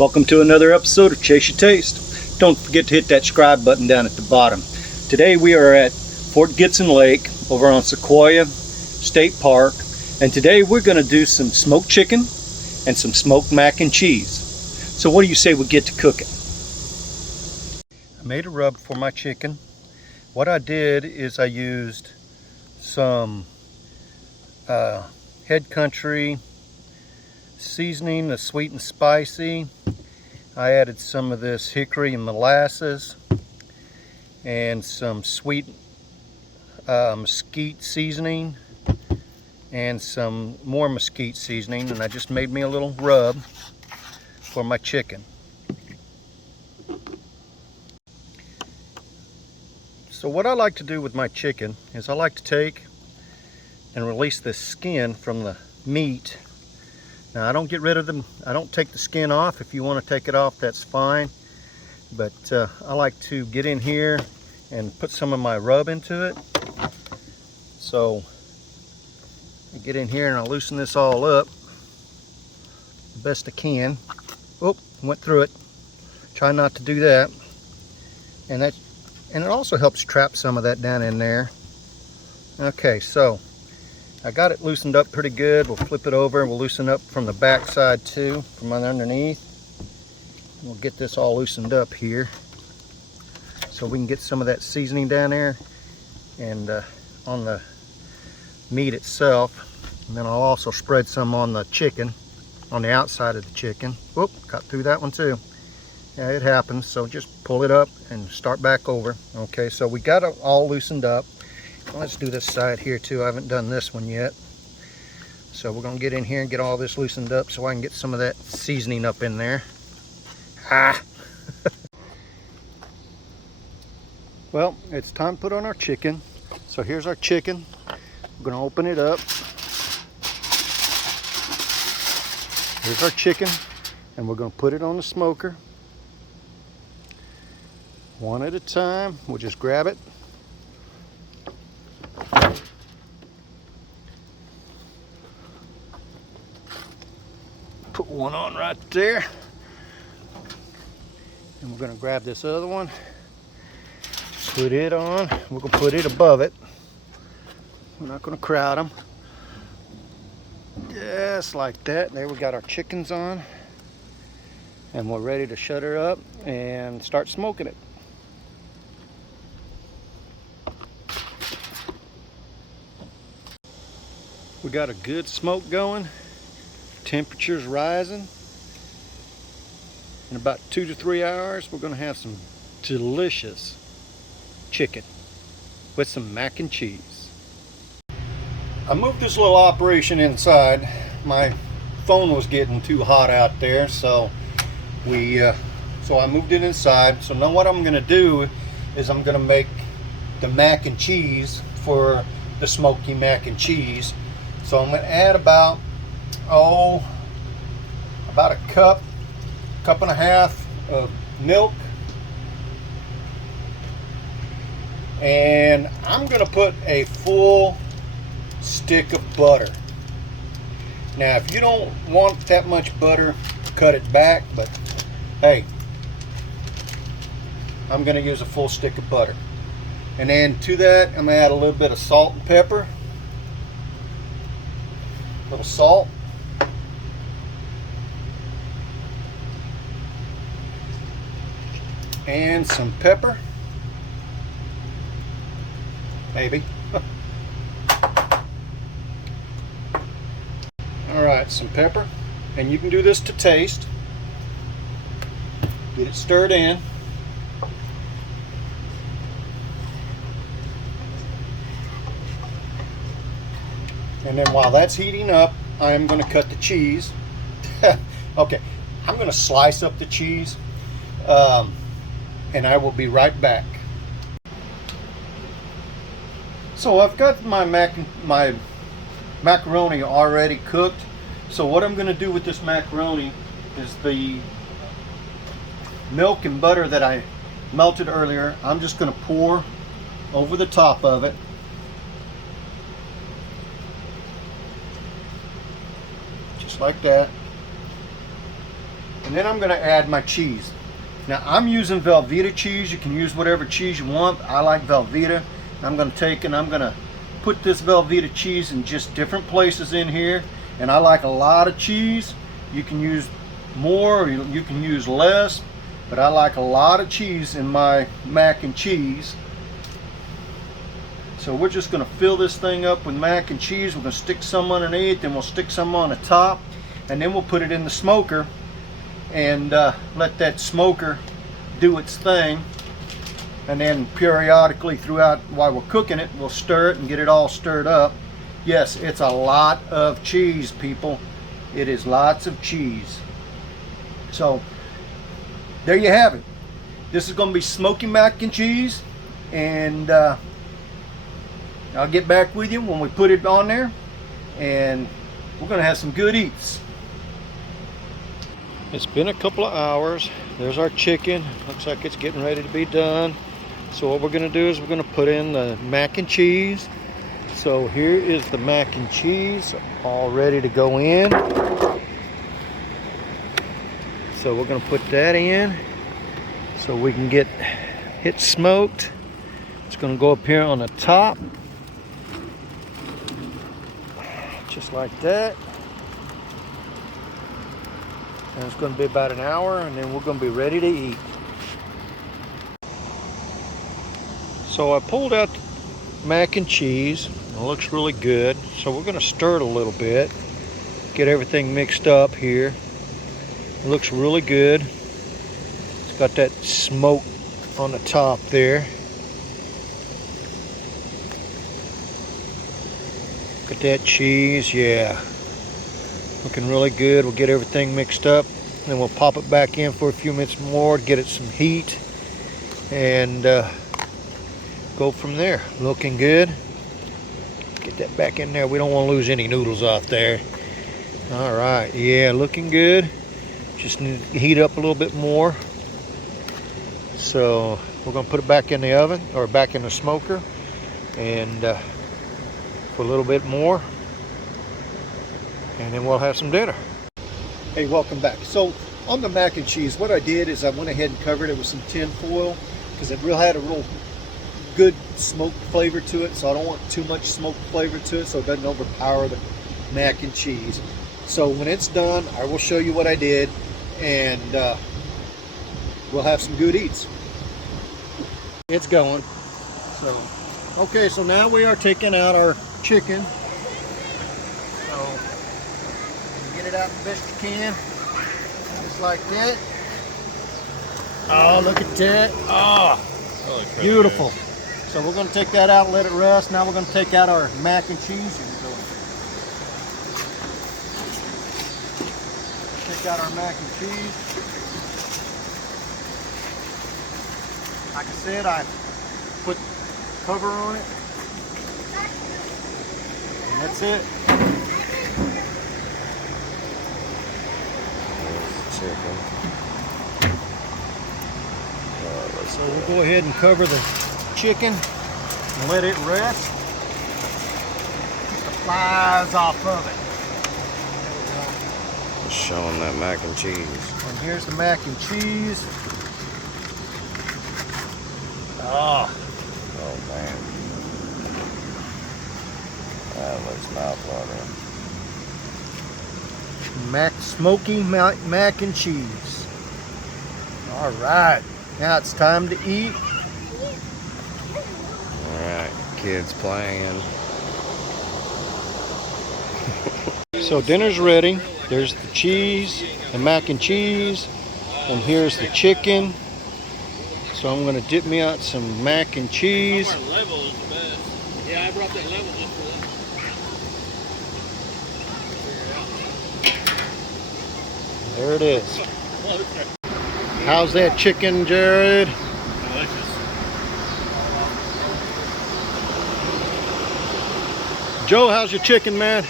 Welcome to another episode of Chase Your Taste. Don't forget to hit that subscribe button down at the bottom. Today we are at Fort Gibson Lake over on Sequoia State Park, and today we're going to do some smoked chicken and some smoked mac and cheese. So what do you say we get to cooking? I made a rub for my chicken. What I did is I used some Head Country seasoning, the sweet and spicy. I added some of this hickory and molasses and some sweet mesquite seasoning and some more mesquite seasoning, and I just made me a little rub for my chicken. So what I like to do with my chicken is I like to take and release the skin from the meat. Now I don't get rid of them, I don't take the skin off. If you want to take it off, that's fine. But I like to get in here and put some of my rub into it. So I get in here and I loosen this all up the best I can. Oh, went through it. Try not to do that. And it also helps trap some of that down in there. Okay, so I got it loosened up pretty good. We'll flip it over and we'll loosen up from the back side too, from underneath. We'll get this all loosened up here so we can get some of that seasoning down there and on the meat itself. And then I'll also spread some on the chicken, on the outside of the chicken. Whoop, cut through that one too. Yeah, it happens. So just pull it up and start back over. Okay, so we got it all loosened up. Let's do this side here too. I haven't done this one yet. So we're gonna get in here and get all this loosened up so I can get some of that seasoning up in there. Ah! Well, it's time to put on our chicken. So here's our chicken. We're gonna open it up. Here's our chicken, and we're gonna put it on the smoker. One at a time. We'll just grab it. Put one on right there. And we're going to grab this other one. Put it on. We're going to put it above it. We're not going to crowd them. Just like that. There we got our chickens on. And we're ready to shut her up and start smoking it. We got a good smoke going. Temperature's rising. In about 2 to 3 hours, we're going to have some delicious chicken with some mac and cheese. I moved this little operation inside. My phone was getting too hot out there, so I moved it inside. So now what I'm going to do is I'm going to make the mac and cheese for the smoky mac and cheese. So I'm going to add about a cup and a half of milk, and I'm going to put a full stick of butter. Now if you don't want that much butter, cut it back, but hey, I'm going to use a full stick of butter. And then to that I'm going to add a little bit of salt and pepper. A little salt. And some pepper. Maybe. Alright, some pepper. And you can do this to taste. Get it stirred in. And then while that's heating up, I'm going to cut the cheese. Okay, I'm going to slice up the cheese, and I will be right back. So I've got my macaroni already cooked. So what I'm going to do with this macaroni is the milk and butter that I melted earlier, I'm just going to pour over the top of it. Just like that. And then I'm going to add my cheese. Now I'm using Velveeta cheese. You can use whatever cheese you want. I like Velveeta. I'm going to take and I'm going to put this Velveeta cheese in just different places in here. And I like a lot of cheese. You can use more or you can use less, but I like a lot of cheese in my mac and cheese. So we're just going to fill this thing up with mac and cheese. We're going to stick some underneath, then we'll stick some on the top, and then we'll put it in the smoker and let that smoker do its thing. And then periodically throughout while we're cooking it, we'll stir it and get it all stirred up. Yes, it's a lot of cheese, people. It is lots of cheese. So there you have it. This is going to be smoky mac and cheese, and I'll get back with you when we put it on there, and we're going to have some good eats. It's been a couple of hours. There's our chicken. Looks like it's getting ready to be done. So what we're going to do is we're going to put in the mac and cheese. So here is the mac and cheese all ready to go in. So we're going to put that in so we can get it smoked. It's going to go up here on the top, just like that. And it's going to be about an hour, and then we're going to be ready to eat. So I pulled out the mac and cheese. It looks really good. So we're going to stir it a little bit, get everything mixed up here. It looks really good. It's got that smoke on the top there. Look at that cheese, yeah. Looking really good. We'll get everything mixed up, then we'll pop it back in for a few minutes more, get it some heat, and go from there. Looking good. Get that back in there. We don't want to lose any noodles out there. All right, yeah, looking good. Just need to heat up a little bit more. So we're going to put it back in the oven, or back in the smoker, and for a little bit more, and then we'll have some dinner. Hey, welcome back. So on the mac and cheese, what I did is I went ahead and covered it with some tin foil because it really had a real good smoke flavor to it. So I don't want too much smoke flavor to it so it doesn't overpower the mac and cheese. So when it's done, I will show you what I did, and we'll have some good eats. It's going. So, okay, so now we are taking out our chicken. So get it out the best you can, just like that. Oh, look at that. Oh, beautiful. So we're going to take that out and let it rest. Now we're going to take out our mac and cheese. Take out our mac and cheese. Like I said, I put cover on it. And that's it. Chicken. So we'll go ahead and cover the chicken and let it rest. Get the flies off of it. Just showing that mac and cheese. And here's the mac and cheese. Oh man. That looks mouth-watering. Smoky mac and cheese. All right, now it's time to eat. All right, kids playing. So dinner's ready. There's the cheese, the mac and cheese, and here's the chicken. So I'm going to dip me out some mac and cheese. Yeah, I brought that level just for that. There it is. How's that chicken, Jared? Delicious. Joe, how's your chicken, man?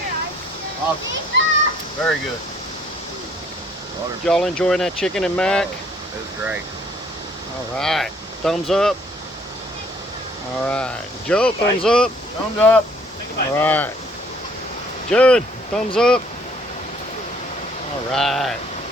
Very good. Y'all enjoying that chicken and mac? It was great. All right. Thumbs up. All right. Joe, thumbs up. Thumbs up. All right. Jared, thumbs up. All right.